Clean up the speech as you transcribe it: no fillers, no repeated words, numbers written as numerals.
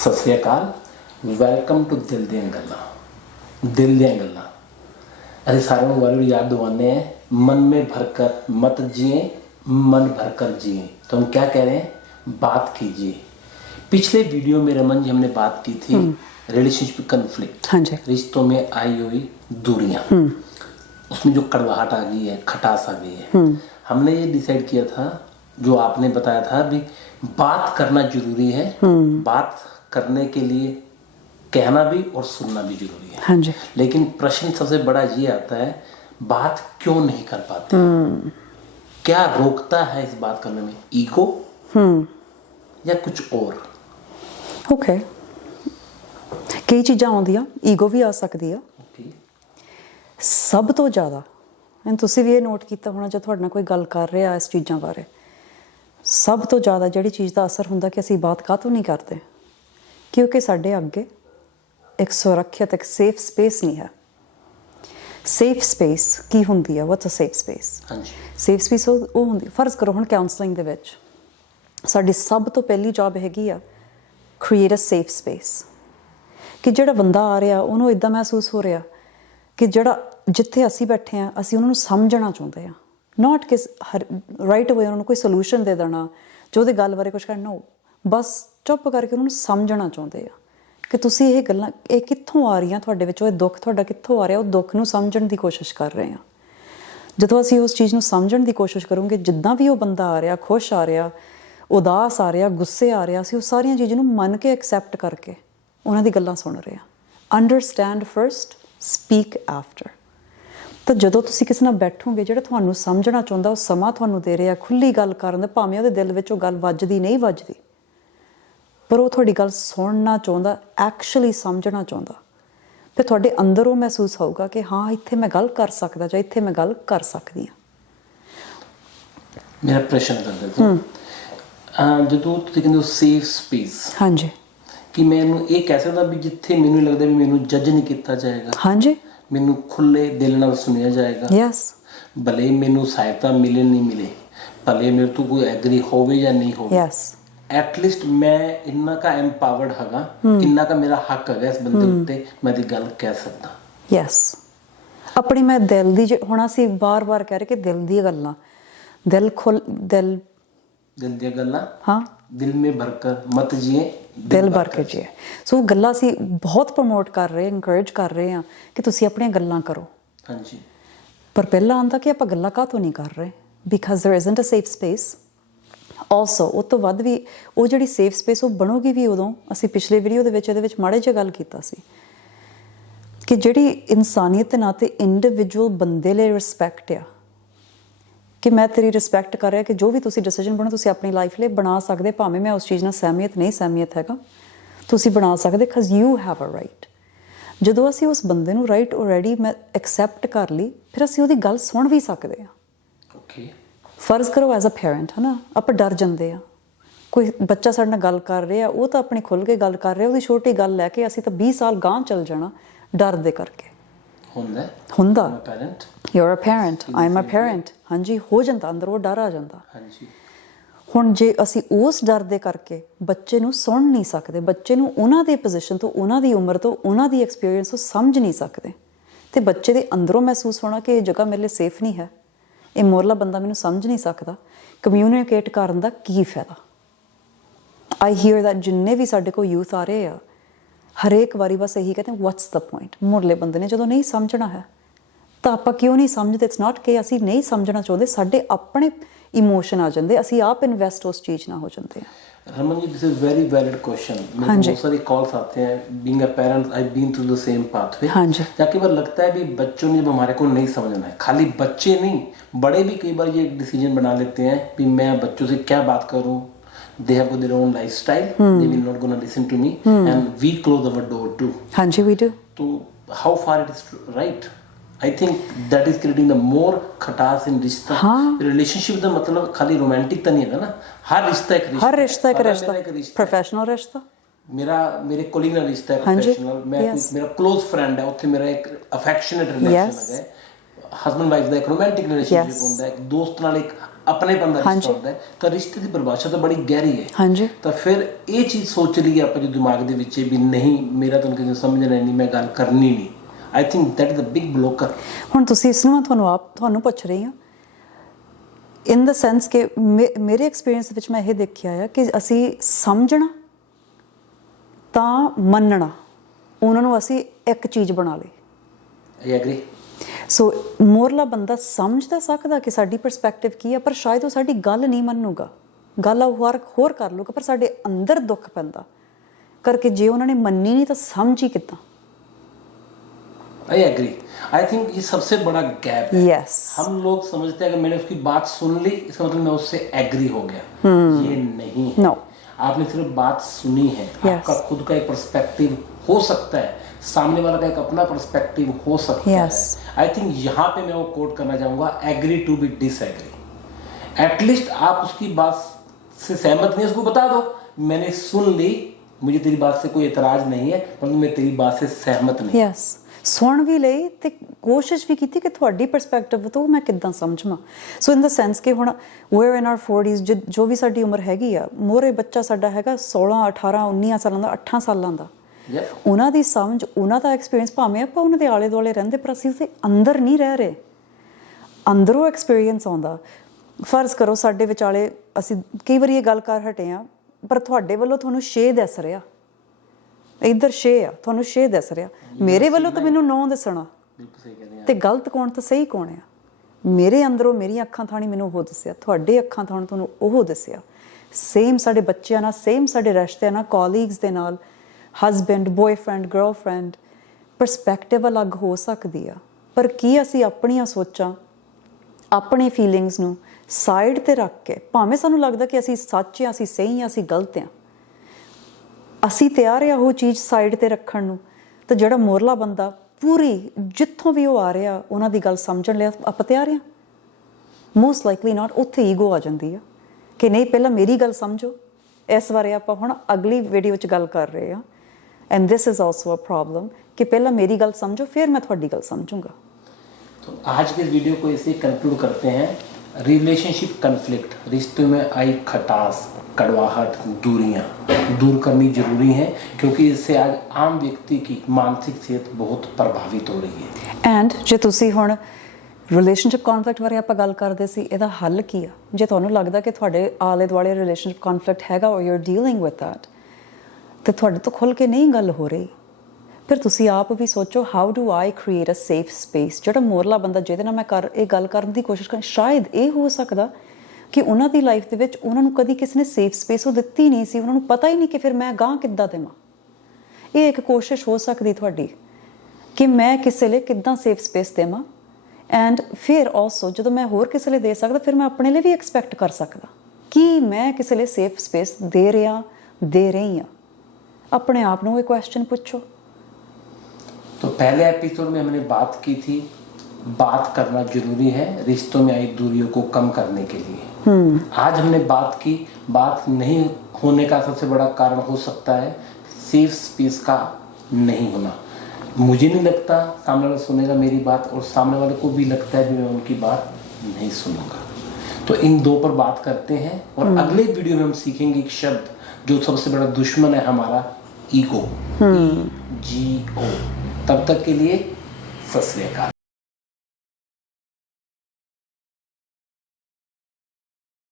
Sat Sri Akal, welcome to ਦਿਲ ਦੀਆਂ ਗੱਲਾਂ। ਦਿਲ ਦੀਆਂ ਗੱਲਾਂ ਅਸੀਂ ਸਾਰਿਆਂ ਨੂੰ ਵਾਰੀ याद दिवाने हैं, मन में भरकर मत जिए, मन भरकर जिए। तो हम क्या कह रहे हैं, बात कीजिए। पिछले वीडियो में रमन जी हमने बात की थी रिलेशनशिप कन्फ्लिक्ट, हाँ जी, रिश्तों में आई हुई दूरियां, उसमें जो कड़वाहट आ गई है, खटास आ गई है। हमने ये डिसाइड किया था, जो आपने बताया था भी बात करना जरूरी है, बात करने के लिए कहना भी और सुनना भी जरूरी है। हाँ जी। लेकिन प्रश्न सबसे बड़ा ये आता है, बात क्यों नहीं कर पाते? क्या रोकता है इस बात करने में? ईगो या कुछ और? ਓਕੇ, ਕਈ ਚੀਜ਼ਾਂ ਆਉਂਦੀਆਂ, ਈਗੋ ਵੀ ਆ ਸਕਦੀ ਆ। ਸਭ ਤੋਂ ਜ਼ਿਆਦਾ ਐਂਡ ਤੁਸੀਂ ਵੀ ਇਹ ਨੋਟ ਕੀਤਾ ਹੋਣਾ ਜਦ ਤੁਹਾਡੇ ਨਾਲ ਕੋਈ ਗੱਲ ਕਰ ਰਿਹਾ ਇਸ ਚੀਜ਼ਾਂ ਬਾਰੇ, ਸਭ ਤੋਂ ਜ਼ਿਆਦਾ ਜਿਹੜੀ ਚੀਜ਼ ਦਾ ਅਸਰ ਹੁੰਦਾ ਕਿ ਅਸੀਂ ਬਾਤ ਕਾਹਤੋਂ ਨਹੀਂ ਕਰਦੇ, ਕਿਉਂਕਿ ਸਾਡੇ ਅੱਗੇ ਇੱਕ ਸੁਰੱਖਿਅਤ, ਇੱਕ ਸੇਫ ਸਪੇਸ ਨਹੀਂ ਹੈ। ਸੇਫ ਸਪੇਸ ਕੀ ਹੁੰਦੀ ਆ? What's a safe space? ਹਾਂਜੀ, ਸੇਫ ਸਪੇਸ ਉਹ ਹੁੰਦੀ, ਫਰਜ਼ ਕਰੋ ਹੁਣ ਕਾਉਂਸਲਿੰਗ ਦੇ ਵਿੱਚ ਸਾਡੀ ਸਭ ਤੋਂ ਪਹਿਲੀ ਜੌਬ ਹੈਗੀ ਆ ਕ੍ਰੀਏਟ ਅ ਸੇਫ ਸਪੇਸ, ਕਿ ਜਿਹੜਾ ਬੰਦਾ ਆ ਰਿਹਾ ਉਹਨੂੰ ਇੱਦਾਂ ਮਹਿਸੂਸ ਹੋ ਰਿਹਾ ਕਿ ਜਿਹੜਾ ਜਿੱਥੇ ਅਸੀਂ ਬੈਠੇ ਹਾਂ ਅਸੀਂ ਉਹਨਾਂ ਨੂੰ ਸਮਝਣਾ ਚਾਹੁੰਦੇ ਹਾਂ, ਨਾਟ ਕਿ ਰਾਈਟ ਅਵੇ ਉਹਨਾਂ ਨੂੰ ਕੋਈ ਸੋਲੂਸ਼ਨ ਦੇ ਦੇਣਾ ਜੋ ਉਹਦੀ ਗੱਲ ਬਾਰੇ ਕੁਛ ਕਹਿਣਾ, ਬਸ ਚੁੱਪ ਕਰਕੇ ਉਹਨਾਂ ਨੂੰ ਸਮਝਣਾ ਚਾਹੁੰਦੇ ਆ ਕਿ ਤੁਸੀਂ ਇਹ ਗੱਲਾਂ ਇਹ ਕਿੱਥੋਂ ਆ ਰਹੀਆਂ ਤੁਹਾਡੇ ਵਿੱਚੋਂ, ਇਹ ਦੁੱਖ ਤੁਹਾਡਾ ਕਿੱਥੋਂ ਆ ਰਿਹਾ, ਉਹ ਦੁੱਖ ਨੂੰ ਸਮਝਣ ਦੀ ਕੋਸ਼ਿਸ਼ ਕਰ ਰਹੇ ਹਾਂ। ਜਦੋਂ ਅਸੀਂ ਉਸ ਚੀਜ਼ ਨੂੰ ਸਮਝਣ ਦੀ ਕੋਸ਼ਿਸ਼ ਕਰੂੰਗੇ, ਜਿੱਦਾਂ ਵੀ ਉਹ ਬੰਦਾ ਆ ਰਿਹਾ, ਖੁਸ਼ ਆ ਰਿਹਾ, ਉਦਾਸ ਆ ਰਿਹਾ, ਗੁੱਸੇ ਆ ਰਿਹਾ, ਅਸੀਂ ਉਹ ਸਾਰੀਆਂ ਚੀਜ਼ਾਂ ਨੂੰ ਮੰਨ ਕੇ ਐਕਸੈਪਟ ਕਰਕੇ ਉਹਨਾਂ ਦੀ ਗੱਲਾਂ ਸੁਣ ਰਹੇ ਹਾਂ। Understand first, speak after. ਤਾਂ ਜਦੋਂ ਤੁਸੀਂ ਕਿਸੇ ਨਾਲ ਬੈਠੋਗੇ ਜਿਹੜਾ ਤੁਹਾਨੂੰ ਸਮਝਣਾ ਚਾਹੁੰਦਾ, ਉਹ ਸਮਾਂ ਤੁਹਾਨੂੰ ਦੇ ਰਿਹਾ ਖੁੱਲ੍ਹੀ ਗੱਲ ਕਰਨ ਦਾ, ਭਾਵੇਂ ਉਹਦੇ ਦਿਲ ਵਿੱਚ ਉਹ ਗੱਲ ਵੱਜਦੀ ਨਹੀਂ ਵੱਜਦੀ, ਪਰ ਉਹ ਤੁਹਾਡੀ ਗੱਲ ਸੁਣਨਾ ਚਾਹੁੰਦਾ, ਐਕਚੁਅਲੀ ਸਮਝਣਾ ਚਾਹੁੰਦਾ, ਫਿਰ ਤੁਹਾਡੇ ਅੰਦਰ ਉਹ ਮਹਿਸੂਸ ਹੋਊਗਾ ਕਿ ਹਾਂ ਇੱਥੇ ਮੈਂ ਗੱਲ ਕਰ ਸਕਦਾ ਜਾਂ ਇੱਥੇ ਮੈਂ ਗੱਲ ਕਰ ਸਕਦੀ ਹਾਂ। ਮੇਰਾ ਪ੍ਰਸ਼ਨ ਕਰਦੇ ਤੋਂ ਜਦੋਂ ਤੁਸੀਂ ਕਹਿੰਦੇ ਹੋ ਸੇਫ ਸਪੇਸ, ਹਾਂਜੀ, ਕਿ ਮੈਨੂੰ ਇਹ ਕਹਿ ਸਕਦਾ ਵੀ ਜਿੱਥੇ ਮੈਨੂੰ ਲੱਗਦਾ ਵੀ ਮੈਨੂੰ ਜੱਜ ਨਹੀਂ ਕੀਤਾ ਜਾਏਗਾ, ਹਾਂਜੀ, ਮੈਨੂੰ ਖੁੱਲੇ ਦਿਲ ਨਾਲ ਸੁਣਿਆ ਜਾਏਗਾ, ਯੈਸ, ਭਲੇ ਮੈਨੂੰ ਸਹਾਇਤਾ ਮਿਲੇ ਨਹੀਂ ਮਿਲੇ, ਭਲੇ ਮੇਰੇ ਤੋਂ ਕੋਈ ਐਗਰੀ ਹੋਵੇ ਜਾਂ ਨਹੀਂ ਹੋਵੇ, ਯੈਸ, ਐਟਲੀਸਟ ਮੈਂ ਇੰਨਾ ਕਾ ਐਮਪਾਵਰਡ ਹੈਗਾ, ਇੰਨਾ ਕਾ ਮੇਰਾ ਹੱਕ ਹੈਗਾ ਇਸ ਬੰਦੇ ਉੱਤੇ, ਮੈਂ ਦੀ ਗੱਲ ਕਹਿ ਸਕਦਾ। ਯੈਸ, ਆਪਣੀ ਮੈਂ ਦਿਲ ਦੀ ਹੁਣ ਅਸੀਂ ਬਾਰ-ਬਾਰ ਕਹਿ ਰਹੇ ਕਿ ਦਿਲ ਦੀਆਂ ਗੱਲਾਂ, ਦਿਲ ਦੀਆਂ ਗੱਲਾਂ, ਹਾਂ, ਦਿਲ ਮੇ ਭਰ ਕਰ ਮਤ ਜੀਏ, ਦਿਲ ਭਰ ਕੇ ਜੀਏ। ਸੋ ਗੱਲਾਂ ਅਸੀਂ ਬਹੁਤ ਪ੍ਰਮੋਟ ਕਰ ਰਹੇ, ਇਨਕਰੇਜ ਕਰ ਰਹੇ ਹਾਂ ਕਿ ਤੁਸੀਂ ਆਪਣੀਆਂ ਗੱਲਾਂ ਕਰੋ। ਹਾਂਜੀ, ਪਰ ਪਹਿਲਾਂ ਆਉਂਦਾ ਕਿ ਆਪਾਂ ਗੱਲਾਂ ਕਾਹਤੋਂ ਨਹੀਂ ਕਰ ਰਹੇ, because there isn't a safe space. Also ਉਹ ਤੋਂ ਵੱਧ ਵੀ ਉਹ ਜਿਹੜੀ ਸੇਫ ਸਪੇਸ ਉਹ ਬਣੂਗੀ ਵੀ ਉਦੋਂ, ਅਸੀਂ ਪਿਛਲੇ ਵੀਡੀਓ ਦੇ ਵਿੱਚ ਇਹਦੇ ਵਿੱਚ ਮਾੜੇ ਜਿਹੀ ਗੱਲ ਕੀਤਾ ਸੀ ਕਿ ਜਿਹੜੀ ਇਨਸਾਨੀਅਤ ਦੇ ਨਾਤੇ ਇੰਡੀਵਿਜੂਅਲ ਬੰਦੇ ਲਈ ਰਿਸਪੈਕਟ ਆ, ਕਿ ਮੈਂ ਤੇਰੀ ਰਿਸਪੈਕਟ ਕਰ ਰਿਹਾ ਕਿ ਜੋ ਵੀ ਤੁਸੀਂ ਡਿਸੀਜਨ ਬਣਾਓ ਤੁਸੀਂ ਆਪਣੀ ਲਾਈਫ ਲਈ ਬਣਾ ਸਕਦੇ, ਭਾਵੇਂ ਮੈਂ ਉਸ ਚੀਜ਼ ਨਾਲ ਸਹਿਮਤ ਹੈਗਾ, ਤੁਸੀਂ ਬਣਾ ਸਕਦੇ, because you have a right. ਜਦੋਂ ਅਸੀਂ ਉਸ ਬੰਦੇ ਨੂੰ ਰਾਈਟ ਆਲਰੇਡੀ ਮੈਂ ਐਕਸੈਪਟ ਕਰ ਲਈ, ਫਿਰ ਅਸੀਂ ਉਹਦੀ ਗੱਲ ਸੁਣ ਵੀ ਸਕਦੇ ਹਾਂ। ਓਕੇ, ਫਰਜ਼ ਕਰੋ ਐਜ਼ ਅ ਪੇਰੈਂਟ, ਹੈ ਨਾ, ਆਪਾਂ ਡਰ ਜਾਂਦੇ ਆ, ਕੋਈ ਬੱਚਾ ਸਾਡੇ ਨਾਲ ਗੱਲ ਕਰ ਰਿਹਾ, ਉਹ ਤਾਂ ਆਪਣੀ ਖੁੱਲ੍ਹ ਕੇ ਗੱਲ ਕਰ ਰਿਹਾ, ਉਹਦੀ ਛੋਟੀ ਗੱਲ ਲੈ ਕੇ ਅਸੀਂ ਤਾਂ 20 ਸਾਲ ਗਾਂਹ ਚੱਲ ਜਾਣਾ ਡਰ ਦੇ ਕਰਕੇ। ਹੁੰਦਾ you are a parent, I am a parent, ਹਾਂਜੀ, ਹੋ ਜਾਂਦਾ ਅੰਦਰ ਉਹ ਡਰ ਆ ਜਾਂਦਾ। ਹਾਂਜੀ, ਹੁਣ ਜੇ ਅਸੀਂ ਉਸ ਡਰ ਦੇ ਕਰਕੇ ਬੱਚੇ ਨੂੰ ਸੁਣ ਨਹੀਂ ਸਕਦੇ, ਬੱਚੇ ਨੂੰ ਉਹਨਾਂ ਦੇ ਪੋਜੀਸ਼ਨ ਤੋਂ, ਉਹਨਾਂ ਦੀ ਉਮਰ ਤੋਂ, ਉਹਨਾਂ ਦੀ ਐਕਸਪੀਰੀਅੰਸ ਤੋਂ ਸਮਝ ਨਹੀਂ ਸਕਦੇ, ਅਤੇ ਬੱਚੇ ਦੇ ਅੰਦਰੋਂ ਮਹਿਸੂਸ ਹੋਣਾ ਕਿ ਇਹ ਜਗ੍ਹਾ ਮੇਰੇ ਲਈ ਸੇਫ ਨਹੀਂ ਹੈ, ਇਹ ਮੋਰਲਾ ਬੰਦਾ ਮੈਨੂੰ ਸਮਝ ਨਹੀਂ ਸਕਦਾ, ਕਮਿਊਨੀਕੇਟ ਕਰਨ ਦਾ ਕੀ ਫਾਇਦਾ? ਆਈ ਹੀਅਰ ਦੈਟ ਜਿੰਨੇ ਵੀ ਸਾਡੇ ਕੋਲ ਯੂਥ ਆ ਰਹੇ ਆ, ਹਰੇਕ ਵਾਰੀ ਬਸ ਇਹੀ ਕਹਿੰਦੇ ਵਾਟਸ ਦ ਪੁਆਇੰਟ, ਮੁਰਲੇ ਬੰਦੇ ਨੇ ਜਦੋਂ ਨਹੀਂ ਸਮਝਣਾ ਹੈ ਤਾਂ ਆਪਾਂ ਕਿਉਂ ਨਹੀਂ ਸਮਝਦੇ? ਇਟਸ ਨਾਟ ਕਿ ਅਸੀਂ ਨਹੀਂ ਸਮਝਣਾ ਚਾਹੁੰਦੇ, ਸਾਡੇ ਆਪਣੇ ਇਮੋਸ਼ਨ ਆ ਜਾਂਦੇ, ਅਸੀਂ ਆਪ ਇਨਵੈਸਟ ਉਸ ਚੀਜ਼ ਨਾਲ ਹੋ ਜਾਂਦੇ हैं। Raman ji, this is very valid question. मेरे को बहुत सारी कॉल्स आते हैं, being a parent I been through the same pathway. हाँ जी, कई बार लगता है भी बच्चों ने जब हमारे को नहीं समझना है, खाली बच्चे नहीं बड़े भी कई बार ये डिसीजन बना लेते हैं कि मैं बच्चों से क्या बात करूं, they have got their own lifestyle, they will not gonna listen to me, and we close our door too। हाँ जी, we do। तो how far it is right? I think that is creating the more खटास in रिश्ता। Relationship का मतलब खाली romantic तो नहीं है ना, हर रिश्ता एक रिश्ता, प्रोफेशनल रिश्ता, मेरे कोलीग ਨਾਲ ਰਿਸ਼ਤਾ ਹੈ, ਪ੍ਰੋਫੈਸ਼ਨਲ, ਮੈਂ ਮੇਰਾ ক্লোਜ਼ ਫਰੈਂਡ ਹੈ, ਉੱਥੇ ਮੇਰਾ ਇੱਕ ਅਫੈਕਸ਼ਨੇਟ ਰਿਲੇਸ਼ਨ ਹੈ, ਹਸਬੈਂਡ ਵਾਈਫ ਦਾ ਇੱਕ ਰੋਮਾਂਟਿਕ ਰਿਲੇਸ਼ਨਸ਼ਿਪ ਹੁੰਦਾ ਹੈ, ਇੱਕ ਦੋਸਤ ਨਾਲ ਇੱਕ अपनेपन का रिश्ता होता है तो रिश्ते की परिभाषा तो बड़ी गहरी है। हाँ जी। तो फिर ये चीज़ सोच ली आप जो दिमाग ਦੇ ਵਿੱਚ ਵੀ ਨਹੀਂ ਮੇਰਾ ਤਾਂ ਕਿਸੇ ਸਮਝਣਾ ਨਹੀਂ, ਮੈਂ ਗੱਲ ਕਰਨੀ ਨਹੀਂ। I think that is the big blocker. ਹੁਣ ਤੁਸੀਂ ਇਸ ਨੂੰ ਮੈਂ ਤੁਹਾਨੂੰ ਪੁੱਛ ਰਹੀ ਹਾਂ ਇਨ ਦ ਸੈਂਸ ਕਿ ਮੇਰੇ ਐਕਸਪੀਰੀਅੰਸ ਵਿੱਚ ਮੈਂ ਇਹ ਦੇਖਿਆ ਆ ਕਿ ਅਸੀਂ ਸਮਝਣਾ ਤਾਂ ਮੰਨਣਾ ਉਹਨਾਂ ਨੂੰ ਅਸੀਂ ਇੱਕ ਚੀਜ਼ ਬਣਾ ਲਈ। I agree. ਸੋ ਮੋਰਲਾ ਬੰਦਾ ਸਮਝ ਤਾਂ ਸਕਦਾ ਕਿ ਸਾਡੀ ਪਰਸਪੈਕਟਿਵ ਕੀ ਆ, ਪਰ ਸ਼ਾਇਦ ਉਹ ਸਾਡੀ ਗੱਲ ਨਹੀਂ ਮੰਨੂਗਾ, ਗੱਲ ਹੋਰ ਕਰ ਲੂਗਾ, ਪਰ ਸਾਡੇ ਅੰਦਰ ਦੁੱਖ ਪੈਂਦਾ ਕਰਕੇ ਜੇ ਉਹਨਾਂ ਨੇ ਮੰਨੀ नहीं ਤਾਂ ਸਮਝੀ ਕਿੱਦਾਂ। I agree. आई थिंक ये सबसे बड़ा गैप है। यस। हम लोग समझते हैं कि मैंने उसकी बात सुन ली इसका मतलब मैं उससे एग्री हो गया। ये नहीं है। नो। आपने सिर्फ बात सुनी है। आपका खुद का एक पर्सपेक्टिव हो सकता है, सामने वाला का एक अपना पर्सपेक्टिव हो सकता है। आई थिंक यहाँ पे मैं वो कोट करना चाहूँगा, agree to be disagree. At least आप उसकी बात से सहमत नहीं, उसको बता दो मैंने सुन ली, मुझे तेरी बात से कोई एतराज नहीं है, परंतु मैं तेरी बात से सहमत नहीं। यस। ਸੁਣ ਵੀ ਲਈ ਤੇ ਕੋਸ਼ਿਸ਼ ਵੀ ਕੀਤੀ ਕਿ ਤੁਹਾਡੀ ਪਰਸਪੈਕਟਿਵ ਤੋਂ ਮੈਂ ਕਿੱਦਾਂ ਸਮਝਾਂ। ਸੋ ਇਨ ਦਾ ਸੈਂਸ ਕਿ ਹੁਣ ਵੇਅਰ ਇਨ ਆਰ 40s ਜੋ ਵੀ ਸਾਡੀ ਉਮਰ ਹੈਗੀ ਆ, ਮੋਰੇ ਬੱਚਾ ਸਾਡਾ ਹੈਗਾ 16 18 19 ਸਾਲਾਂ ਦਾ, 8 ਸਾਲਾਂ ਦਾ। ਉਹਨਾਂ ਦੀ ਸਮਝ, ਉਹਨਾਂ ਦਾ ਐਕਸਪੀਰੀਅੰਸ, ਭਾਵੇਂ ਆਪਾਂ ਉਹਨਾਂ ਦੇ ਆਲੇ ਦੁਆਲੇ ਰਹਿੰਦੇ ਪਰ ਅਸੀਂ ਉਹਦੇ ਅੰਦਰ ਨਹੀਂ ਰਹਿ ਰਹੇ, ਅੰਦਰੋਂ ਐਕਸਪੀਰੀਅੰਸ ਆਉਂਦਾ। ਫਰਜ਼ ਕਰੋ ਸਾਡੇ ਵਿਚਾਲੇ ਅਸੀਂ ਕਈ ਵਾਰੀ ਇਹ ਗੱਲ ਕਰ ਹਟੇ ਆ, ਪਰ ਤੁਹਾਡੇ ਵੱਲੋਂ ਤੁਹਾਨੂੰ ਛੇ ਦੱਸ ਰਿਹਾ, ਇੱਧਰ ਛੇ ਆ, ਤੁਹਾਨੂੰ ਛੇ ਦੱਸ ਰਿਹਾ, ਮੇਰੇ ਵੱਲੋਂ ਤਾਂ ਮੈਨੂੰ 9 ਦੱਸਣਾ। ਤੇ ਗਲਤ ਕੌਣ ਤੇ ਸਹੀ ਕੌਣ ਆ? ਮੇਰੇ ਅੰਦਰੋਂ ਮੇਰੀਆਂ ਅੱਖਾਂ ਥਾਣੀ ਮੈਨੂੰ ਉਹ ਦੱਸਿਆ, ਤੁਹਾਡੇ ਅੱਖਾਂ ਥਾਣੀ ਤੁਹਾਨੂੰ ਉਹ ਦੱਸਿਆ। ਸੇਮ ਸਾਡੇ ਬੱਚਿਆਂ ਨਾਲ, ਸੇਮ ਸਾਡੇ ਰਿਸ਼ਤਿਆਂ ਨਾਲ, ਕੋਲੀਗਸ ਦੇ ਨਾਲ, ਹਸਬੈਂਡ, ਬॉयਫ੍ਰੈਂਡ, ਗਰਲਫ੍ਰੈਂਡ, ਪਰਸਪੈਕਟਿਵ ਅਲੱਗ ਹੋ ਸਕਦੀ ਆ, ਪਰ ਕੀ ਅਸੀਂ ਆਪਣੀਆਂ ਸੋਚਾਂ, ਆਪਣੀ ਫੀਲਿੰਗਸ ਨੂੰ ਸਾਈਡ ਤੇ ਰੱਖ ਕੇ, ਭਾਵੇਂ ਸਾਨੂੰ ਲੱਗਦਾ ਕਿ ਅਸੀਂ ਸੱਚ ਆ, ਅਸੀਂ ਸਹੀ ਆ, ਅਸੀਂ ਗਲਤ ਆ, ਅਸੀਂ ਤਿਆਰ ਆ ਉਹ ਚੀਜ਼ ਸਾਈਡ ਤੇ ਰੱਖਣ ਨੂੰ? ਤਾਂ ਜਿਹੜਾ ਮੋਰਲਾ ਬੰਦਾ ਪੂਰੀ ਜਿੱਥੋਂ ਵੀ ਉਹ ਆ ਰਿਹਾ ਉਹਨਾਂ ਦੀ ਗੱਲ ਸਮਝਣ ਲਈ ਆਪਾਂ ਤਿਆਰ ਆ? ਮੋਸਟ ਲਾਈਕਲੀ ਨਾਟ। ਉੱਥੇ ਈਗੋ ਆ ਜਾਂਦੀ ਆ ਕਿ ਨਹੀਂ ਪਹਿਲਾਂ ਮੇਰੀ ਗੱਲ ਸਮਝੋ। ਇਸ ਬਾਰੇ ਆਪਾਂ ਹੁਣ ਅਗਲੀ ਵੀਡੀਓ 'ਚ ਗੱਲ ਕਰ ਰਹੇ ਹਾਂ। And this is also a problem कि पहला मेरी गल समझो फिर मैं थोड़ी गल समझूंगा। तो आज के वीडियो को ऐसे कंक्लूड करते हैं। रिलेशनशिप कन्फ्लिक्ट, रिश्तों में आई खटास, कड़वाहट, दूरियां दूर करनी जरूरी है, क्योंकि इससे आज आम व्यक्ति की मानसिक सेहत बहुत प्रभावित हो रही है। एंड जे तुसी हुण रिलेशनशिप कॉन्फ्लिक्ट बारे आपां गल करदे सी, इहदा हल की आ? जे तुहानूं लगदा कि तुहाडे आले दुआले रिलेशनशिप कॉन्फ्लिक्ट हैगा और you are dealing with that, ते तुहाडे तो खुल के नहीं गल हो रही, फिर तुसी आप भी सोचो how do I create a safe space. ਜਿਹੜਾ ਮੋਰਲਾ ਬੰਦਾ ਜਿਹਦੇ ਨਾਲ ਮੈਂ ਇਹ ਗੱਲ ਕਰਨ ਦੀ ਕੋਸ਼ਿਸ਼ ਕਰਾਂ, ਸ਼ਾਇਦ ਇਹ ਹੋ ਸਕਦਾ ਕਿ ਉਹਨਾਂ ਦੀ ਲਾਈਫ ਦੇ ਵਿੱਚ ਉਹਨਾਂ ਨੂੰ ਕਦੀ ਕਿਸੇ ਨੇ ਸੇਫ ਸਪੇਸ ਉਹ ਦਿੱਤੀ ਨਹੀਂ ਸੀ, ਉਹਨਾਂ ਨੂੰ ਪਤਾ ਹੀ ਨਹੀਂ ਕਿ ਫਿਰ ਮੈਂ ਗਾਂ ਕਿੱਦਾਂ ਦੇਵਾਂ। ਇਹ ਇੱਕ ਕੋਸ਼ਿਸ਼ ਹੋ ਸਕਦੀ ਤੁਹਾਡੀ ਕਿ ਮੈਂ ਕਿਸੇ ਲਈ ਕਿੱਦਾਂ ਸੇਫ ਸਪੇਸ ਦੇਵਾਂ। ਐਂਡ ਫਿਰ ਆਲਸੋ ਜਦੋਂ ਮੈਂ ਹੋਰ ਕਿਸੇ ਲਈ ਦੇ ਸਕਦਾ, ਫਿਰ ਮੈਂ ਆਪਣੇ ਲਈ ਵੀ ਐਕਸਪੈਕਟ ਕਰ ਸਕਦਾ ਕਿ ਮੈਂ ਕਿਸੇ ਲਈ ਸੇਫ ਸਪੇਸ ਦੇ ਰਿਹਾ, ਦੇ ਰਹੀ ਹਾਂ। अपने आप को क्वेश्चन पूछो। तो पहले एपिसोड में हमने बात की थी, बात करना जरूरी है रिश्तों में आई दूरियों को कम करने के लिए। आज हमने बात की, बात नहीं होने का सबसे बड़ा कारण हो सकता है सेफ स्पेस का नहीं होना। मुझे नहीं लगता सामने वाला सुनेगा मेरी बात, और सामने वाले को भी लगता है कि मैं उनकी बात नहीं सुनूंगा। तो इन दो पर बात करते हैं, और अगले वीडियो में हम सीखेंगे एक शब्द जो सबसे बड़ा दुश्मन है हमारा, ईगो। EGO। तब तक के लिए सत श्री अकाल।